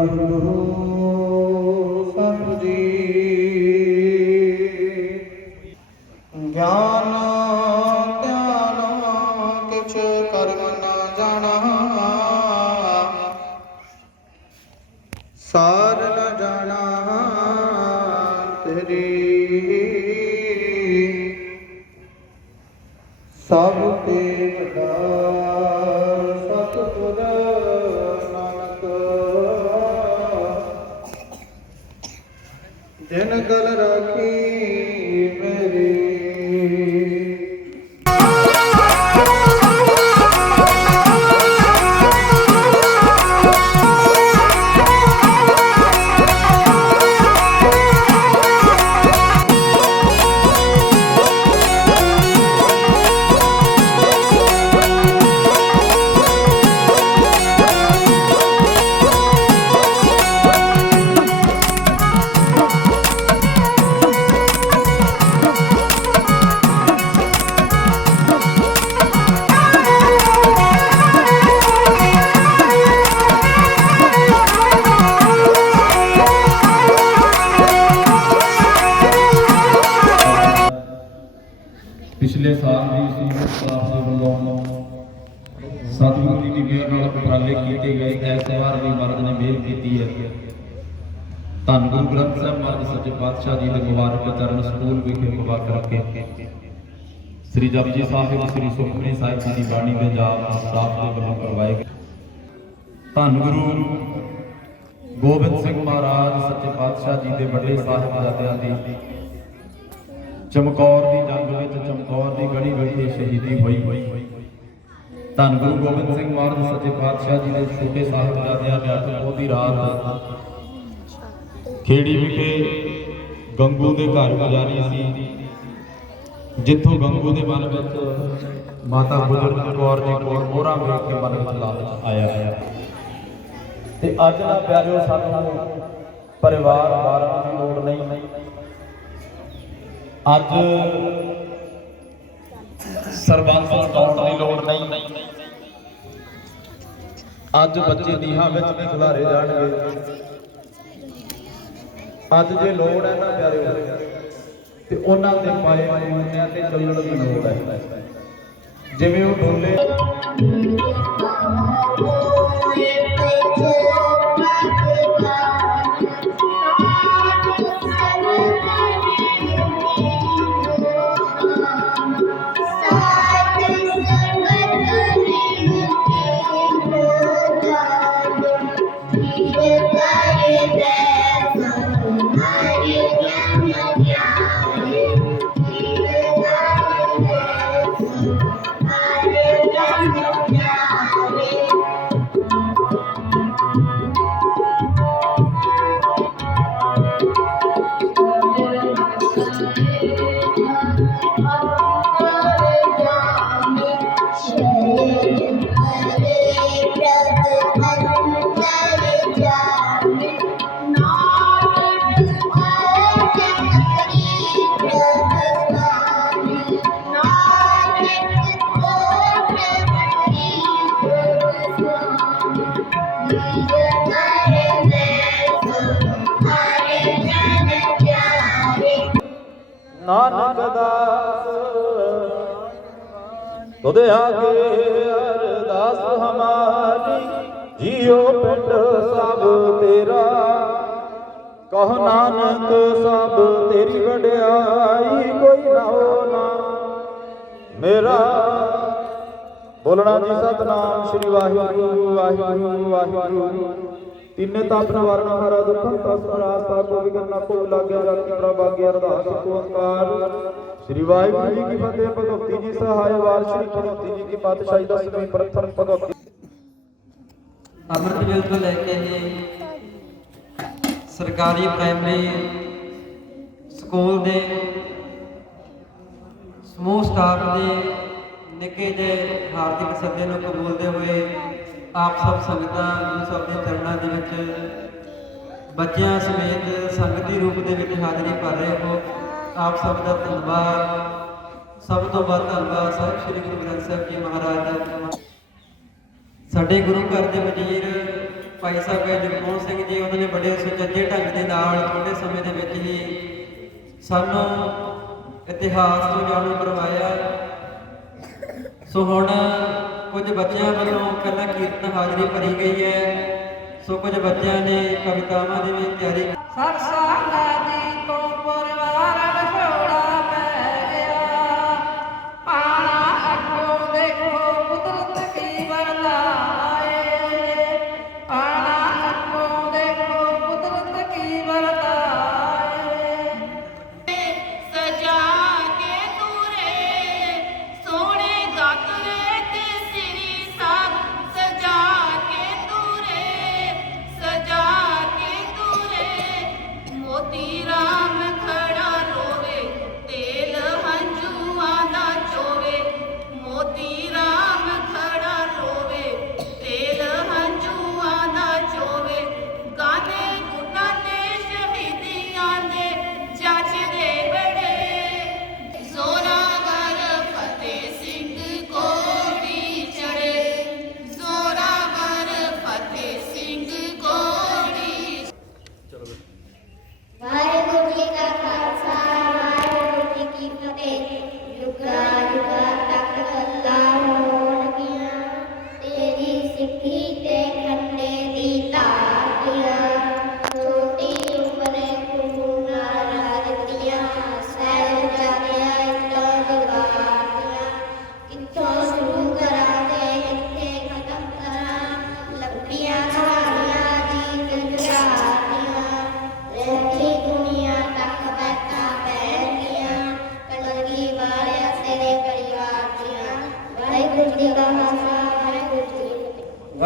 ਵਾਹਿਗੁਰੂ ਸਾਹਿਬ ਜੀ ਗਿਆਨ ਧਿਆਨ ਕਿਛ ਕਰਮ ਨਾ ਜਾਣਾ ਸਾਰ ਨ ਜਾਣਾ ਤੇਰੀ ਸਭ ਪਿਛਲੇ ਸਾਲ ਵੀ ਸੀ ਸਟਾਫ ਦੇ ਵੱਲੋਂ ਸਤਿਗੁਰੂ ਜੀ ਦੀ ਮਿਹਰ ਨਾਲ ਉਪਰਾਲੇ ਕੀਤੇ ਗਏ, ਇਸ ਵਾਰ ਵੀ ਮਹਾਰਾਜ ਨੇ ਮਿਹਰ ਕੀਤੀ ਹੈ। ਧੰਨ ਗੁਰੂ ਗ੍ਰੰਥ ਸਾਹਿਬ ਮਹਾਰਾਜ ਸੱਚੇ ਪਾਤਸ਼ਾਹ ਜੀ ਦੇ ਮੁਬਾਰਕ ਚਰਨ ਸਕੂਲ ਵਿਖੇ ਮੁਬਾਰਕ ਕਰਕੇ ਸ੍ਰੀ ਜਪਜੀ ਸਾਹਿਬ, ਸ੍ਰੀ ਸੁਖਮਨੀ ਸਾਹਿਬ ਜੀ ਦੀ ਬਾਣੀ ਦੇ ਜਾਪ ਸਟਾਫ ਦੇ ਵੱਲੋਂ ਕਰਵਾਏ ਗਏ। ਧੰਨ ਗੁਰੂ ਗੋਬਿੰਦ ਸਿੰਘ ਮਹਾਰਾਜ, ਸੱਚੇ ਪਾਤਸ਼ਾਹ ਜੀ ਦੇ ਵੱਡੇ ਸਾਹਿਬਜ਼ਾਦਿਆਂ ਦੀ ਚਮਕੌਰ ਦੀ ਜੰਗ ਵਿੱਚ ਚਮਕੌਰ ਦੀ ਗੜੀ ਗੜੀ ਦੀ ਸ਼ਹੀਦੀ ਹੋਈ। ਹੋਈ ਧੰਨ ਗੁਰੂ ਗੋਬਿੰਦ ਸਿੰਘ ਮਹਾਰਾਜ ਸੱਚੇ ਪਾਤਸ਼ਾਹ ਜੀ ਦੇ ਛੋਟੇ ਸਾਹਿਬਜ਼ਾਦਿਆਂ ਨੇ ਅੱਠ ਉਹਦੀ ਦੀ ਰਾਤ ਖੇੜੀ ਵਿਖੇ ਗੰਗੂ ਦੇ ਘਰ ਗੁਜ਼ਾਰੀ ਸੀ। ਜਿੱਥੋਂ ਗੰਗੂ ਦੇ ਮਨ ਵਿੱਚ ਮਾਤਾ ਗੁਜਰ ਕੌਰ ਜੀ ਕੋਲ ਮੋਹਰਾ ਵੇਖ ਕੇ ਮਨ ਵਿੱਚ ਲਾਲਚ ਆਇਆ। ਤੇ ਅੱਜ ਦਾ ਪਿਆਰਿਓ, ਸਾਨੂੰ ਪਰਿਵਾਰ ਵਾਰਾਂ ਦੀ ਲੋੜ ਨਹੀਂ। ਅੱਜ ਸਰਬੰਸ ਸਤਾਉਣ ਦੀ ਲੋੜ ਨਹੀਂ। ਅੱਜ ਬੱਚੇ ਨੀਹਾਂ ਵਿੱਚ ਵੀ ਖਿਲਾਰੇ ਜਾਣਗੇ। ਅੱਜ ਜੇ ਲੋੜ ਹੈ ਨਾ ਪਿਆਰਿਓ, ਤੇ ਉਹਨਾਂ ਦੇ ਪਾਏ ਮੂਨਿਆਂ ਤੇ ਚੱਲਣ ਦੀ ਲੋੜ ਹੈ। ਜਿਵੇਂ ਉਹ ਡੋਲੇ ਨਾਨਕ ਦਾਸ ਤੁਧ ਆਗੇ ਅਰਦਾਸ ਹਮਾਰੀ ਜੀਉ ਪਿੰਡ ਸਭ ਤੇਰਾ। ਕਹ ਨਾਨਕ ਸਭ ਤੇਰੀ ਵਡਿਆਈ, ਕੋਈ ਨਾ ਹੋ ਮੇਰਾ ਬੋਲਣਾ ਜੀ ਸਤਨਾਮ, ਸ੍ਰੀ ਵਾਹਿਗੁਰੂ ਵਾਹਿਗੁਰੂ ਵਾਹਿਗੁਰੂ। ਤਿੰਨੇ ਤਾਪਨ ਵਰਨ ਹਰਾ ਦੁਖੰ ਤਸਰਾ ਆਸਾ ਕੋ ਵਿਗਨ ਕੋ ਲਾਗਿਆ ਰਾਤੀ ਪ੍ਰਭ ਅਰਦਾਸ ਕੋ ਓੰਕਾਰ ਸ੍ਰੀ ਵਾਹਿਗੁਰੂ ਜੀ ਕੀ ਫਤਿਹ, ਭਗਵਤੀ ਜੀ ਸਹਾਇ, ਵਾਰ ਸ੍ਰੀ ਭਗਵਤੀ ਜੀ ਕੀ ਪਾਤਸ਼ਾਹੀ ਦਸਵੀਂ ਪ੍ਰਥਮ ਭਗਵਤੀ। ਅੰਮ੍ਰਿਤ ਵੇਲ ਤੋਂ ਲੈ ਕੇ ਸਰਕਾਰੀ ਪ੍ਰਾਇਮਰੀ ਸਕੂਲ ਦੇ ਸਮੂਹ ਸਟਾਫ ਦੇ ਨਿੱਕੇ ਜਿਹੇ ਹਾਰਦਿਕ ਸੱਦੇ ਨੂੰ ਕਬੂਲਦੇ ਹੋਏ ਆਪ ਸਭ ਸੰਗਤਾਂ ਗੁਰੂ ਸਾਹਿਬ ਦੇ ਚਰਨਾਂ ਦੇ ਵਿੱਚ ਬੱਚਿਆਂ ਸਮੇਤ ਸੰਗਤੀ ਰੂਪ ਦੇ ਵਿੱਚ ਹਾਜ਼ਰੀ ਭਰ ਰਹੇ ਹੋ। ਆਪ ਸਭ ਦਾ ਧੰਨਵਾਦ। ਸਭ ਤੋਂ ਵੱਧ ਧੰਨਵਾਦ ਸਾਹਿਬ ਸ੍ਰੀ ਗੁਰੂ ਗ੍ਰੰਥ ਸਾਹਿਬ ਜੀ ਮਹਾਰਾਜ ਦਾ ਸਾਡੇ ਗੁਰੂ ਘਰ ਦੇ ਵਜ਼ੀਰ ਭਾਈ ਸਾਹਿਬ ਜਗਮੋਹਨ ਸਿੰਘ ਜੀ, ਉਹਨਾਂ ਨੇ ਬੜੇ ਸੁਚੱਜੇ ਢੰਗ ਦੇ ਨਾਲ ਥੋੜੇ ਸਮੇਂ ਦੇ ਵਿੱਚ ਹੀ ਸਾਨੂੰ ਇਤਿਹਾਸ ਤੋਂ ਜਾਣੂ ਕਰਵਾਇਆ। ਸੋ ਹੁਣ ਕੁਝ ਬੱਚਿਆਂ ਵੱਲੋਂ ਪਹਿਲਾਂ ਕੀਰਤਨ ਹਾਜ਼ਰੀ ਭਰੀ ਗਈ ਹੈ। ਸੋ ਕੁਝ ਬੱਚਿਆਂ ਨੇ ਕਵਿਤਾਵਾਂ ਦੀ ਵੀ ਤਿਆਰੀ ਸਰਸਾ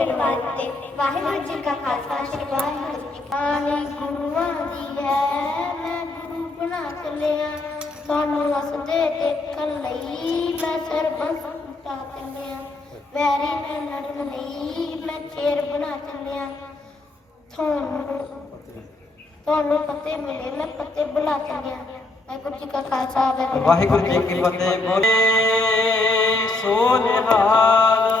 ਵਾਹਿਗੁਰੂ ਜੀ ਕਾ ਖਾਲਸਾ ਸ੍ਰੀ ਵਾਹਿਗੁਰੂ ਜੀ ਕੀ ਬਾਣੀ ਗੁਰੂਆਂ ਦੀ ਹੈ ਮੈਂ ਗੁਰੂ ਬਣਾ ਚੱਲਿਆ ਤੁਹਾਨੂੰ ਵਸਦੇ ਦੇਖਣ ਲਈ ਮੈਂ ਸਰਬੰਸ ਉਟਾ ਚੱਲਿਆ ਵੈਰੀ ਮੈਂ ਲੜਨ ਲਈ ਮੈਂ ਚੇਰ ਬਣਾ ਚੱਲਿਆ ਤੁਹਾਨੂੰ ਤੁਹਾਨੂੰ ਪਤੇ ਮਿਲੇ ਮੈਂ ਪਤੇ ਬੁਲਾ ਚੱਲਿਆ ਵਾਹਿਗੁਰੂ ਜੀ ਕਾ ਖਾਲਸਾ ਵਾਹਿਗੁਰੂ ਜੀ ਕੀ ਫਤਿਹ। ਬੋਲੇ ਸੋ ਨਿਹਾਲ